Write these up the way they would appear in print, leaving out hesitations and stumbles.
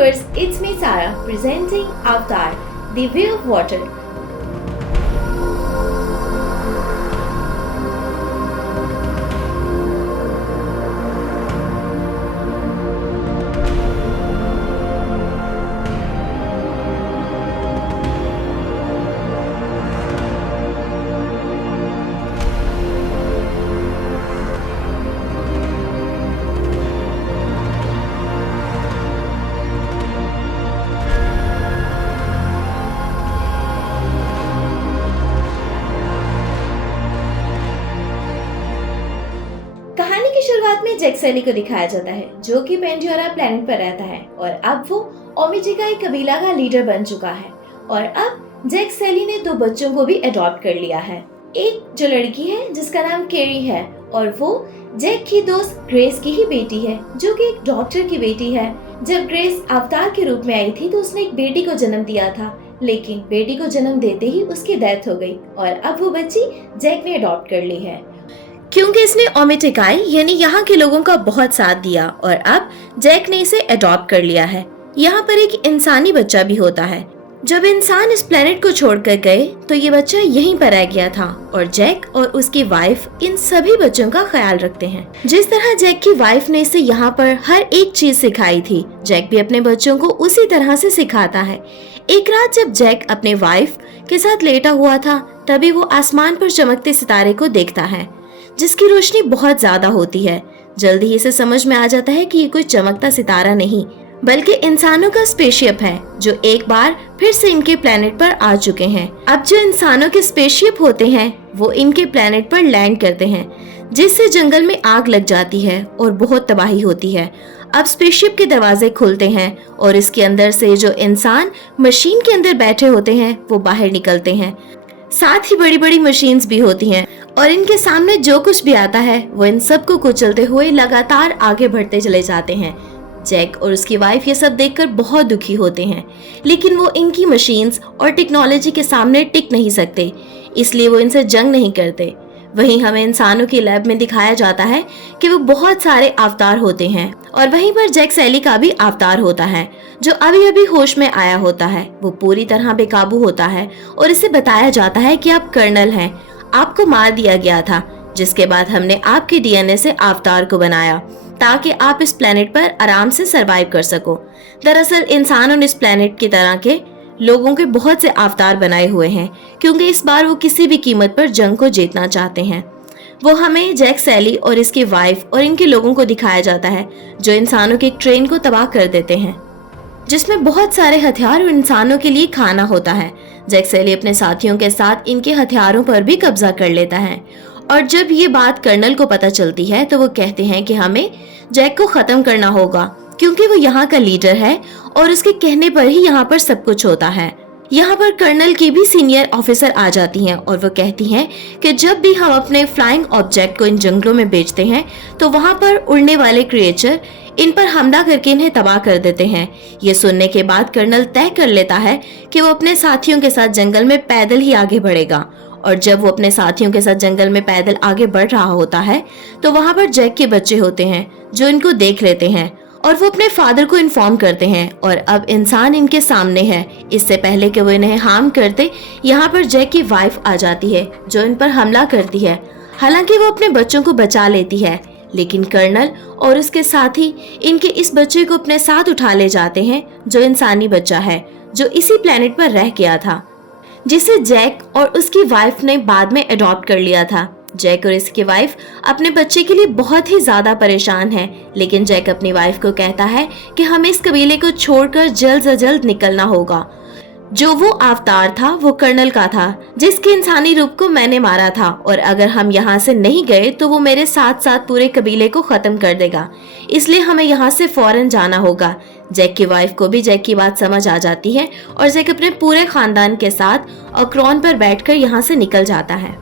viewers, it's me Sarah presenting Avatar, The Way of Water. कहानी की शुरुआत में जैक सैली को दिखाया जाता है जो कि पेंडोरा प्लेनेट पर रहता है और अब वो ओमिजिकाई कबीला का लीडर बन चुका है। और अब जैक सैली ने 2 बच्चों को भी अडॉप्ट कर लिया है। एक जो लड़की है जिसका नाम केरी है और वो जैक की दोस्त ग्रेस की ही बेटी है जो कि एक डॉक्टर की बेटी है। जब ग्रेस अवतार के रूप में आई थी तो उसने एक बेटी को जन्म दिया था, लेकिन बेटी को जन्म देते ही उसकी डेथ हो गई और अब वो बच्ची जैक ने अडॉप्ट कर ली है क्योंकि इसने ओमिजिकाई यानी यहाँ के लोगों का बहुत साथ दिया और अब जैक ने इसे अडॉप्ट कर लिया है। यहाँ पर एक इंसानी बच्चा भी होता है। जब इंसान इस प्लेनेट को छोड़कर गए तो ये बच्चा यहीं पर रह गया था और जैक और उसकी वाइफ इन सभी बच्चों का ख्याल रखते हैं। जिस तरह जैक की वाइफ ने इसे यहाँ पर हर एक चीज सिखाई थी, जैक भी अपने बच्चों को उसी तरह से सिखाता है। एक रात जब जैक अपने वाइफ के साथ लेटा हुआ था तभी वो आसमान पर चमकते सितारे को देखता है जिसकी रोशनी बहुत ज्यादा होती है। जल्दी ही इसे समझ में आ जाता है कि ये कोई चमकता सितारा नहीं बल्कि इंसानों का स्पेसशिप है जो एक बार फिर से इनके प्लेनेट पर आ चुके हैं। अब जो इंसानों के स्पेसशिप होते हैं वो इनके प्लेनेट पर लैंड करते हैं जिससे जंगल में आग लग जाती है और बहुत तबाही होती है। अब स्पेसशिप के दरवाजे खुलते हैं और इसके अंदर से जो इंसान मशीन के अंदर बैठे होते हैं वो बाहर निकलते हैं। साथ ही बड़ी बड़ी मशीन्स भी होती हैं और इनके सामने जो कुछ भी आता है वो इन सबको कुचलते हुए लगातार आगे बढ़ते चले जाते हैं। जैक और उसकी वाइफ ये सब देखकर बहुत दुखी होते हैं, लेकिन वो इनकी मशीन्स और टेक्नोलॉजी के सामने टिक नहीं सकते, इसलिए वो इनसे जंग नहीं करते। वहीं हमें इंसानों की लैब में दिखाया जाता है कि वो बहुत सारे अवतार होते हैं और वहीं पर जैक सैली का भी अवतार होता है जो अभी अभी होश में आया होता है। वो पूरी तरह बेकाबू होता है और इसे बताया जाता है कि आप कर्नल हैं, आपको मार दिया गया था, जिसके बाद हमने आपके डीएनए से अवतार को बनाया ताकि आप इस प्लेनेट पर आराम से सरवाइव कर सको। दरअसल इंसानों ने इस प्लेनेट की तरह के लोगों के बहुत से अवतार बनाए हुए हैं क्योंकि इस बार वो किसी भी कीमत पर जंग को जीतना चाहते हैं। वो हमें जैक सैली और इसकी वाइफ और इनके लोगों को दिखाया जाता है जो इंसानों के एक ट्रेन को तबाह कर देते हैं जिसमें बहुत सारे हथियार और इंसानों के लिए खाना होता है। जैक सैली अपने साथियों के साथ इनके हथियारों पर भी कब्जा कर लेता है और जब ये बात कर्नल को पता चलती है तो वो कहते हैं कि हमें जैक को खत्म करना होगा क्योंकि वो यहाँ का लीडर है और उसके कहने पर ही यहाँ पर सब कुछ होता है। यहाँ पर कर्नल की भी सीनियर ऑफिसर आ जाती हैं और वो कहती हैं कि जब भी हम अपने फ्लाइंग ऑब्जेक्ट को इन जंगलों में बेचते हैं तो वहाँ पर उड़ने वाले क्रिएचर इन पर हमला करके इन्हें तबाह कर देते हैं। ये सुनने के बाद कर्नल तय कर लेता है कि वो अपने साथियों के साथ जंगल में पैदल ही आगे बढ़ेगा और जब वो अपने साथियों के साथ जंगल में पैदल आगे बढ़ रहा होता है तो वहाँ पर जैक के बच्चे होते हैं जो इनको देख लेते हैं और वो अपने फादर को इन्फॉर्म करते हैं और अब इंसान इनके सामने है। इससे पहले कि वो इन्हें हार्म करते यहाँ पर जैक की वाइफ आ जाती है जो इन पर हमला करती है। हालांकि वो अपने बच्चों को बचा लेती है, लेकिन कर्नल और उसके साथी इनके इस बच्चे को अपने साथ उठा ले जाते हैं जो इंसानी बच्चा है जो इसी प्लेनेट पर रह गया था जिसे जैक और उसकी वाइफ ने बाद में अडॉप्ट कर लिया था। जैक और इसकी वाइफ अपने बच्चे के लिए बहुत ही ज्यादा परेशान है, लेकिन जैक अपनी वाइफ को कहता है कि हमें इस कबीले को छोड़कर जल्द से जल्द निकलना होगा। जो वो अवतार था वो कर्नल का था जिसके इंसानी रूप को मैंने मारा था और अगर हम यहाँ से नहीं गए तो वो मेरे साथ साथ पूरे कबीले को खत्म कर देगा, इसलिए हमें यहाँ से फौरन जाना होगा। जैक की वाइफ को भी जैक की बात समझ आ जाती है और जैक अपने पूरे खानदान के साथ ऑक्रोन पर बैठकर यहाँ से निकल जाता है।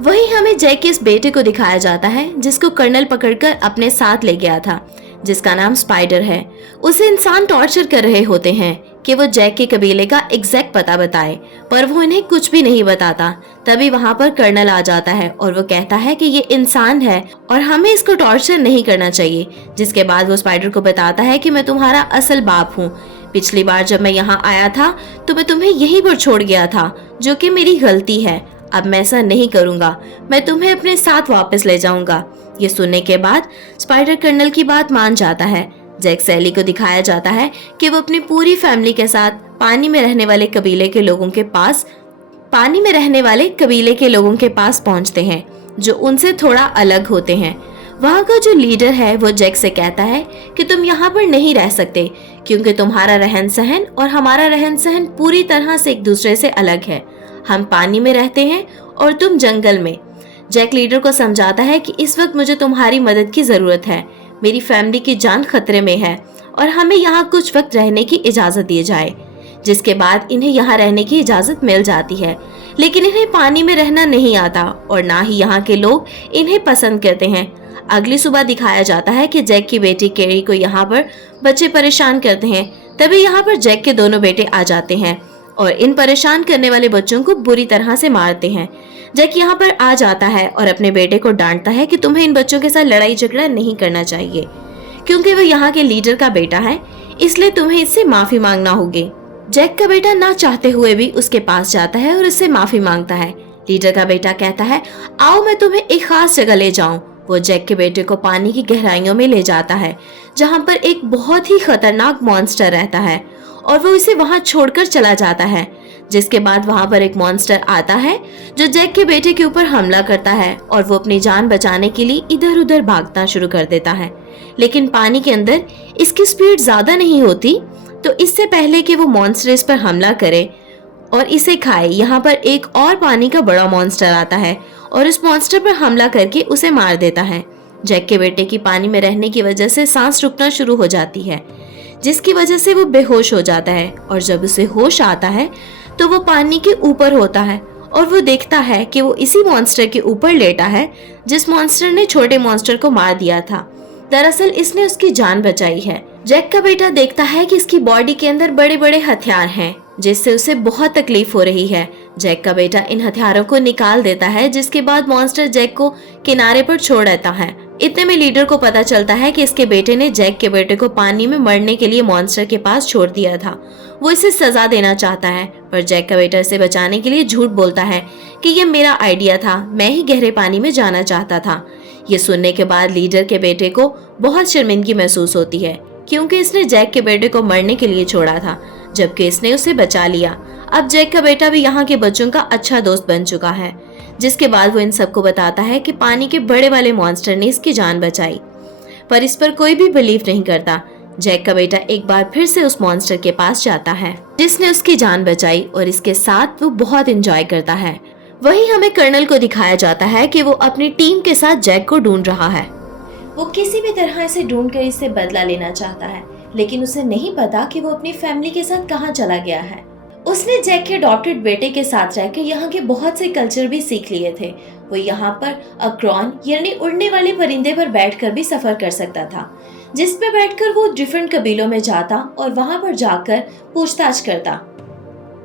वहीं हमें जैक के इस बेटे को दिखाया जाता है जिसको कर्नल पकड़कर अपने साथ ले गया था। जिसका नाम स्पाइडर है। उसे इंसान टॉर्चर कर रहे होते हैं कि वो जैक के कबीले का एग्जैक्ट पता बताए, पर वो इन्हें कुछ भी नहीं बताता। तभी वहाँ पर कर्नल आ जाता है और वो कहता है कि ये इंसान है और हमें इसको टॉर्चर नहीं करना चाहिए। जिसके बाद वो स्पाइडर को बताता है कि मैं तुम्हारा असल बाप हूँ। पिछली बार जब मैं यहाँ आया था तो मैं तुम्हें यहीं पर छोड़ गया था, जो कि मेरी गलती है। अब मैं ऐसा नहीं करूंगा, मैं तुम्हें अपने साथ वापस ले जाऊंगा। ये सुनने के बाद स्पाइडर कर्नल की बात मान जाता है। जैक सैली को दिखाया जाता है कि वो अपनी पूरी फैमिली के साथ पानी में रहने वाले कबीले के लोगों के पास पहुंचते हैं, जो उनसे थोड़ा अलग होते हैं। वहाँ का जो लीडर है वो जैक से कहता है कि तुम यहाँ पर नहीं रह सकते, क्योंकि तुम्हारा रहन सहन और हमारा रहन सहन पूरी तरह से एक दूसरे से अलग है। हम पानी में रहते हैं और तुम जंगल में। जैक लीडर को समझाता है कि इस वक्त मुझे तुम्हारी मदद की जरूरत है, मेरी फैमिली की जान खतरे में है और हमें यहाँ कुछ वक्त रहने की इजाजत दी जाए। जिसके बाद इन्हें यहाँ रहने की इजाजत मिल जाती है, लेकिन इन्हें पानी में रहना नहीं आता और ना ही यहाँ के लोग इन्हें पसंद करते हैं। अगली सुबह दिखाया जाता है कि जैक की बेटी कैरी को यहाँ पर बच्चे परेशान करते हैं। तभी यहाँ पर जैक के दोनों बेटे आ जाते हैं और इन परेशान करने वाले बच्चों को बुरी तरह से मारते हैं। जैक यहाँ पर आ जाता है और अपने बेटे को डांटता है कि तुम्हें इन बच्चों के साथ लड़ाई झगड़ा नहीं करना चाहिए, क्योंकि वो यहाँ के लीडर का बेटा है, इसलिए तुम्हें इससे माफी मांगना होगी। जैक का बेटा ना चाहते हुए भी उसके पास जाता है और उससे माफी मांगता है। लीडर का बेटा कहता है, आओ मैं तुम्हें एक खास जगह ले जाऊं। वो जैक के बेटे को पानी की गहराइयों में ले जाता है, जहाँ पर एक बहुत ही खतरनाक मॉन्स्टर रहता है और वो इसे वहाँ छोड़कर चला जाता है। जिसके बाद वहाँ पर एक मॉन्स्टर आता है जो जैक के बेटे के ऊपर हमला करता है और वो अपनी जान बचाने के लिए इधर उधर भागना शुरू कर देता है। लेकिन पानी के अंदर इसकी स्पीड ज्यादा नहीं होती, तो इससे पहले कि वो मॉन्स्टर इस पर हमला करे और इसे खाए, यहाँ पर एक और पानी का बड़ा मॉन्स्टर आता है और इस मॉन्स्टर पर हमला करके उसे मार देता है। जैक के बेटे की पानी में रहने की वजह से सांस रुकना शुरू हो जाती है, जिसकी वजह से वो बेहोश हो जाता है और जब उसे होश आता है तो वो पानी के ऊपर होता है और वो देखता है कि वो इसी मॉन्स्टर के ऊपर लेटा है जिस मॉन्स्टर ने छोटे मॉन्स्टर को मार दिया था। दरअसल इसने उसकी जान बचाई है। जैक का बेटा देखता है कि इसकी बॉडी के अंदर बड़े बड़े हथियार हैं, जिससे उसे बहुत तकलीफ हो रही है। जैक का बेटा इन हथियारों को निकाल देता है, जिसके बाद मॉन्स्टर जैक को किनारे पर छोड़ देता है। इतने में लीडर को पता चलता है कि इसके बेटे ने जैक के बेटे को पानी में मरने के लिए मॉन्स्टर के पास छोड़ दिया था। वो इसे सजा देना चाहता है, पर जैक का बेटा इसे बचाने के लिए झूठ बोलता है कि ये मेरा आइडिया था, मैं ही गहरे पानी में जाना चाहता था। ये सुनने के बाद लीडर के बेटे को बहुत शर्मिंदगी महसूस होती है, क्योंकि इसने जैक के बेटे को मरने के लिए छोड़ा था, जबकि इसने उसे बचा लिया। अब जैक का बेटा भी यहाँ के बच्चों का अच्छा दोस्त बन चुका है। जिसके बाद वो इन सबको बताता है कि पानी के बड़े वाले मॉन्स्टर ने इसकी जान बचाई, पर इस पर कोई भी बिलीव नहीं करता। जैक का बेटा एक बार फिर से उस मॉन्स्टर के पास जाता है जिसने उसकी जान बचाई और इसके साथ वो बहुत एंजॉय करता है। वहीं हमें कर्नल को दिखाया जाता है कि वो अपनी टीम के साथ जैक को ढूंढ रहा है। वो किसी भी तरह इसे ढूंढकर इससे बदला लेना चाहता है, लेकिन उसे नहीं पता कि वो अपनी फैमिली के साथ कहाँ चला गया है। उसने जैक के अडॉप्टेड बेटे के साथ रहकर यहाँ के बहुत से कल्चर भी सीख लिए थे। वो यहाँ पर अक्रॉन यानी उड़ने वाले परिंदे पर बैठकर भी सफर कर सकता था, जिस पे बैठकर वो डिफरेंट कबीलों में जाता और वहाँ पर जाकर पूछताछ करता।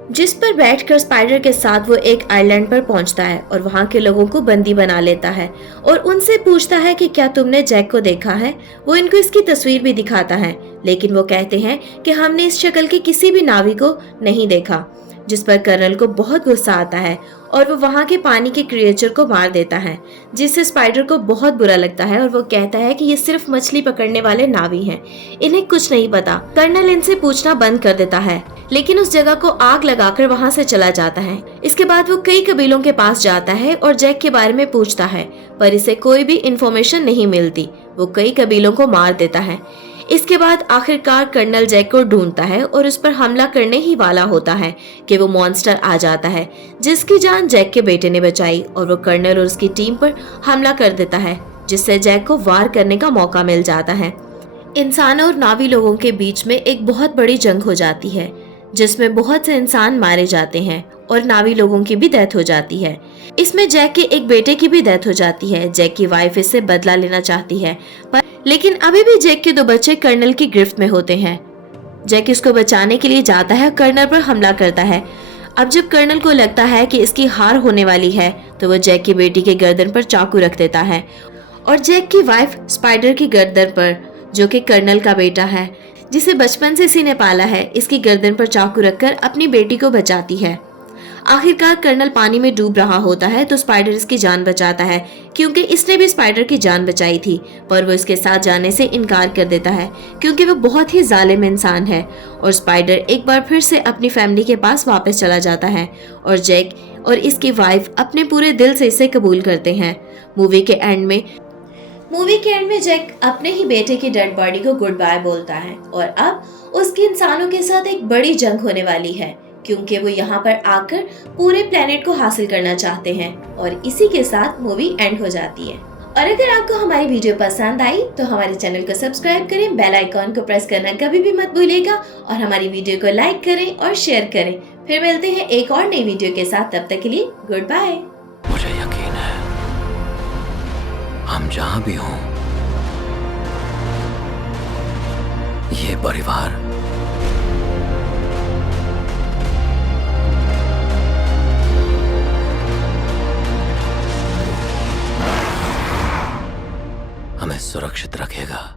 जिस पर बैठकर स्पाइडर के साथ वो एक आइलैंड पर पहुंचता है और वहाँ के लोगों को बंदी बना लेता है और उनसे पूछता है कि क्या तुमने जैक को देखा है। वो इनको इसकी तस्वीर भी दिखाता है, लेकिन वो कहते हैं कि हमने इस शक्ल के किसी भी नावी को नहीं देखा। जिस पर कर्नल को बहुत गुस्सा आता है और वो वहाँ के पानी के क्रिएचर को मार देता है, जिससे स्पाइडर को बहुत बुरा लगता है और वो कहता है कि ये सिर्फ मछली पकड़ने वाले नावी हैं, इन्हें कुछ नहीं पता। कर्नल इनसे पूछना बंद कर देता है, लेकिन उस जगह को आग लगाकर वहाँ से चला जाता है। इसके बाद वो कई कबीलों के पास जाता है और जैक के बारे में पूछता है, पर इसे कोई भी इंफॉर्मेशन नहीं मिलती। वो कई कबीलों को मार देता है। इसके बाद आखिरकार कर्नल जैक को ढूंढता है और उस पर हमला करने ही वाला होता है कि वो मॉन्स्टर आ जाता है जिसकी जान जैक के बेटे ने बचाई और वो कर्नल और उसकी टीम पर हमला कर देता है, जिससे जैक को वार करने का मौका मिल जाता है। इंसानों और नावी लोगों के बीच में एक बहुत बड़ी जंग हो जाती है, जिसमें बहुत से इंसान मारे जाते हैं और नावी लोगों की भी डेथ हो जाती है। इसमें जैक के एक बेटे की भी डेथ हो जाती है। जैक की वाइफ इससे बदला लेना चाहती है, पर लेकिन अभी भी जैक के 2 बच्चे कर्नल की गिरफ्त में होते हैं। जैक इसको बचाने के लिए जाता है, कर्नल पर हमला करता है। अब जब कर्नल को लगता है कि इसकी हार होने वाली है, तो वो जैक की बेटी के गर्दन पर चाकू रख देता है और जैक की वाइफ स्पाइडर की गर्दन पर, जो कि कर्नल का बेटा है, जिसे बचपन से इसी ने पाला है, इसकी गर्दन पर चाकू रखकर अपनी बेटी को बचाती है। आखिरकार कर्नल पानी में डूब रहा होता है तो स्पाइडर इसकी जान बचाता है, क्योंकि इसने भी स्पाइडर की जान बचाई थी, पर वो इसके साथ जाने से इनकार कर देता है क्योंकि वो बहुत ही जालिम इंसान है। और स्पाइडर एक बार फिर से अपनी फैमिली के पास वापस चला जाता है और जैक और इसकी वाइफ अपने पूरे दिल से इसे कबूल करते हैं। मूवी के एंड में जैक अपने ही बेटे की डेड बॉडी को गुड बाय बोलता है और अब उसकी इंसानों के साथ एक बड़ी जंग होने वाली है, क्योंकि वो यहाँ पर आकर पूरे प्लेनेट को हासिल करना चाहते हैं। और इसी के साथ मूवी एंड हो जाती है। और अगर आपको हमारी वीडियो पसंद आई तो हमारे चैनल को सब्सक्राइब करें, बेल आइकॉन को प्रेस करना कभी भी मत भूलिएगा और हमारी वीडियो को लाइक करें और शेयर करें। फिर मिलते हैं एक और नई वीडियो के साथ, तब तक के लिए गुड बाय। मुझे यकीन है हम जहां भी हों, ये परिवार हमें सुरक्षित रखेगा।